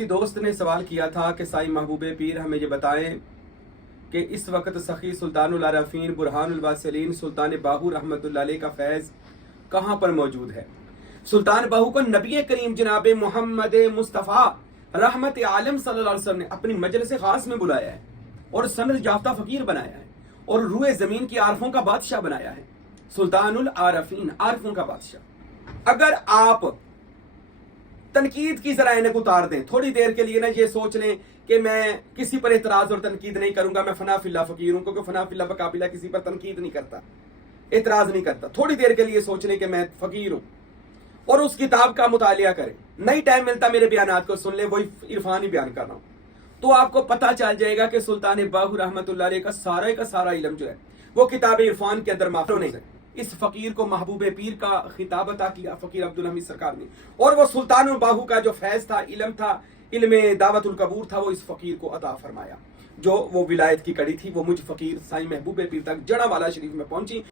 کسی دوست نے سوال کیا تھا کہ سائی محبوب پیر ہمیں یہ بتائیں کہ اس وقت سخی سلطان العارفین برہان الواصلین سلطان باہو رحمۃ اللہ علیہ کا فیض کہاں پر موجود ہے؟ سلطان باہو کو نبی کریم جناب محمد مصطفیٰ رحمت عالم صلی اللہ علیہ وسلم نے اپنی مجلس خاص میں بلایا ہے اور سند یافتہ فقیر بنایا ہے اور روئے زمین کی عارفوں کا بادشاہ بنایا ہے۔ سلطان العارفین، عارفوں کا بادشاہ۔ اگر آپ تنقید کی ذرا اینک اتار دیں، تھوڑی دیر کے لیے یہ سوچ لیں کہ میں کسی پر اعتراض اور تنقید نہیں کروں گا، میں فنا فی اللہ فقیر ہوں، کیونکہ فنا فی اللہ بقابلہ کسی پر تنقید نہیں کرتا، اعتراض نہیں کرتا۔ تھوڑی دیر کے لیے سوچ لیں کہ میں فقیر ہوں اور اس کتاب کا مطالعہ کریں، نہیں ٹائم ملتا میرے بیانات کو سن لیں، وہی عرفان ہی بیان کر رہا ہوں، تو آپ کو پتہ چل جائے گا کہ سلطان باہو رحمۃ اللہ علیہ کا سارا علم جو ہے وہ کتاب عرفان کے اندر محفوظ نہیں ہے۔ اس فقیر کو محبوب پیر کا خطاب عطا کیا فقیر عبدالحمید سرکار نے، اور وہ سلطان باہو کا جو فیض تھا، علم تھا، علم دعوت القبور تھا، وہ اس فقیر کو عطا فرمایا۔ جو وہ ولایت کی کڑی تھی وہ مجھ فقیر سائی محبوب پیر تک جڑا والا شریف میں پہنچی۔